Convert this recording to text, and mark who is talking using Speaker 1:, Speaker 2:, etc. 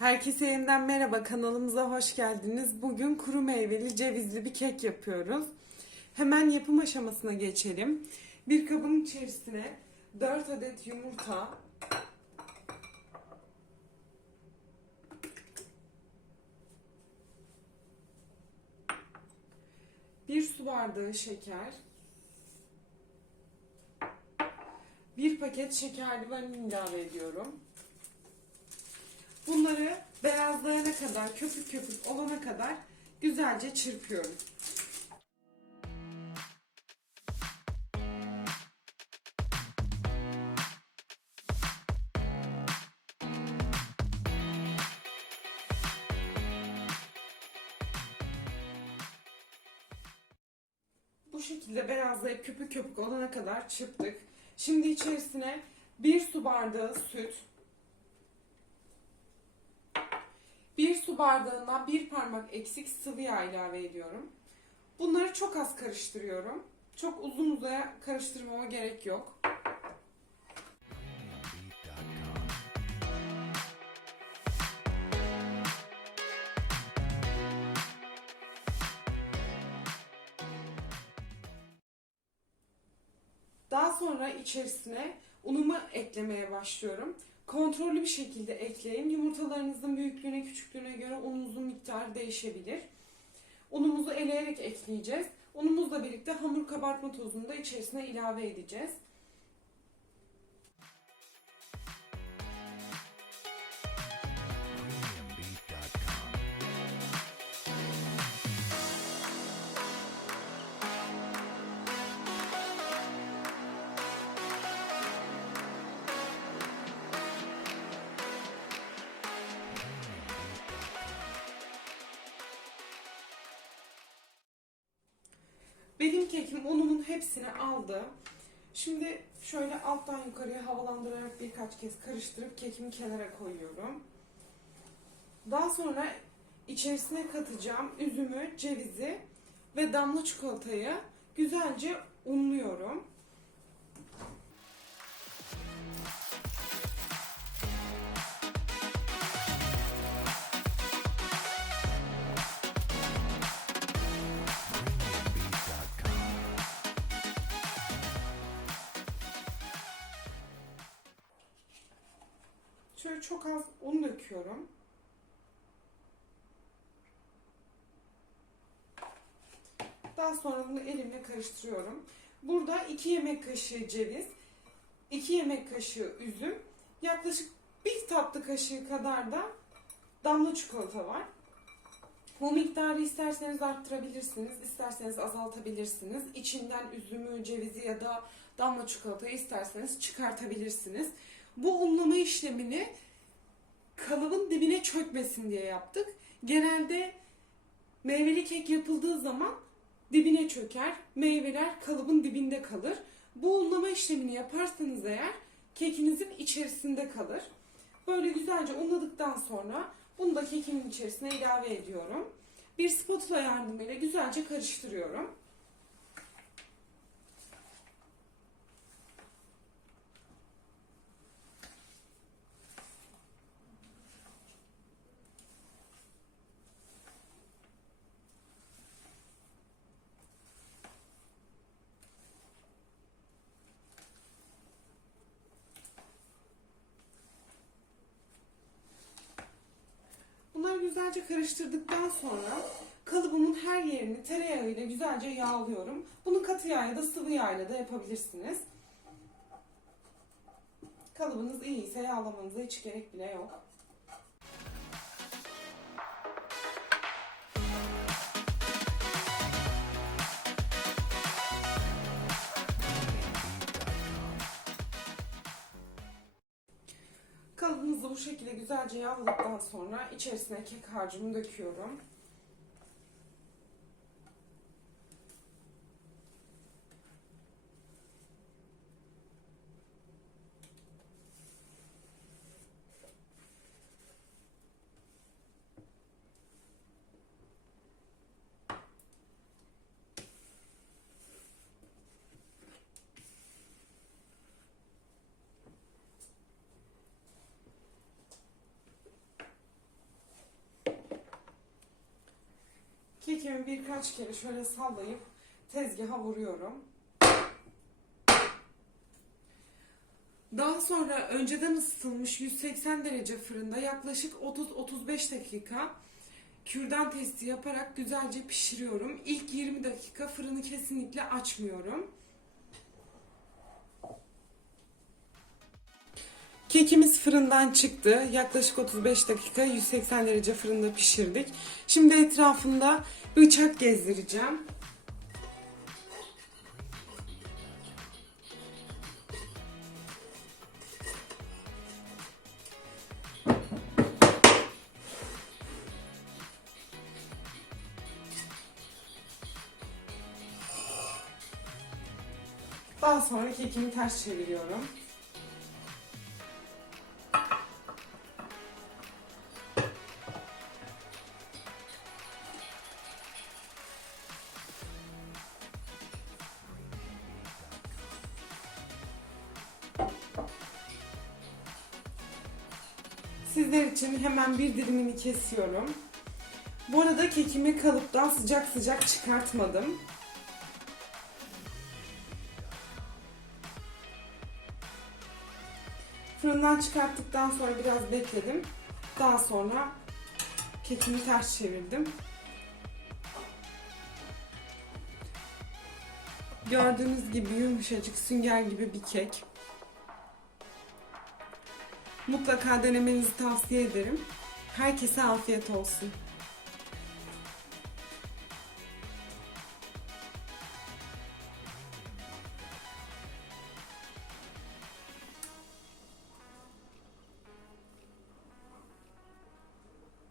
Speaker 1: Herkese yeniden merhaba kanalımıza hoş geldiniz. Bugün kuru meyveli cevizli bir kek yapıyoruz. Hemen yapım aşamasına geçelim. Bir kabın içerisine 4 adet yumurta, bir su bardağı şeker, bir paket şekerli vanilya ilave ediyorum. Bunları beyazlayana kadar, köpük köpük olana kadar güzelce çırpıyorum. Bu şekilde beyazlayıp köpük köpük olana kadar çırptık. Şimdi içerisine bir su bardağı süt, bir su bardağından bir parmak eksik sıvı yağ ilave ediyorum. Bunları çok az karıştırıyorum. Çok uzun uzaya karıştırmama gerek yok. Daha sonra içerisine unumu eklemeye başlıyorum. Kontrollü bir şekilde ekleyin. Yumurtalarınızın büyüklüğüne, küçüklüğüne göre ununuzun miktarı değişebilir. Unumuzu eleyerek ekleyeceğiz. Unumuzla birlikte hamur kabartma tozunu da içerisine ilave edeceğiz. Kekim unumun hepsini aldı. Şimdi şöyle alttan yukarıya havalandırarak birkaç kez karıştırıp kekimi kenara koyuyorum. Daha sonra içerisine katacağım üzümü, cevizi ve damla çikolatayı güzelce unluyorum. Çok az un döküyorum. Daha sonra bunu elimle karıştırıyorum. Burada 2 yemek kaşığı ceviz, 2 yemek kaşığı üzüm, yaklaşık 1 tatlı kaşığı kadar da damla çikolata var. Bu miktarı isterseniz arttırabilirsiniz, isterseniz azaltabilirsiniz. İçinden üzümü, cevizi ya da damla çikolatayı isterseniz çıkartabilirsiniz. Bu unlama işlemini kalıbın dibine çökmesin diye yaptık. Genelde meyveli kek yapıldığı zaman dibine çöker. Meyveler kalıbın dibinde kalır. Bu unlama işlemini yaparsanız eğer kekinizin içerisinde kalır. Böyle güzelce unladıktan sonra bunu da kekimin içerisine ilave ediyorum. Bir spatula yardımıyla güzelce karıştırıyorum. Bunları güzelce karıştırdıktan sonra kalıbımın her yerini tereyağıyla güzelce yağlıyorum. Bunu katı yağ ya da sıvı yağ ile de yapabilirsiniz. Kalıbınız iyiyse yağlamanıza hiç gerek bile yok. Kalıbımızı bu şekilde güzelce yağladıktan sonra içerisine kek harcımı döküyorum. Kekimi birkaç kere şöyle sallayıp tezgaha vuruyorum. Daha sonra önceden ısıtılmış 180 derece fırında yaklaşık 30-35 dakika kürdan testi yaparak güzelce pişiriyorum. İlk 20 dakika fırını kesinlikle açmıyorum. Kekimiz fırından çıktı. Yaklaşık 35 dakika 180 derece fırında pişirdik. Şimdi etrafında bıçak gezdireceğim. Daha sonra kekimi ters çeviriyorum. Sizler için hemen bir dilimini kesiyorum. Bu arada kekimi kalıptan sıcak sıcak çıkartmadım. Fırından çıkarttıktan sonra biraz bekledim. Daha sonra kekimi ters çevirdim. Gördüğünüz gibi yumuşacık sünger gibi bir kek. Mutlaka denemenizi tavsiye ederim. Herkese afiyet olsun.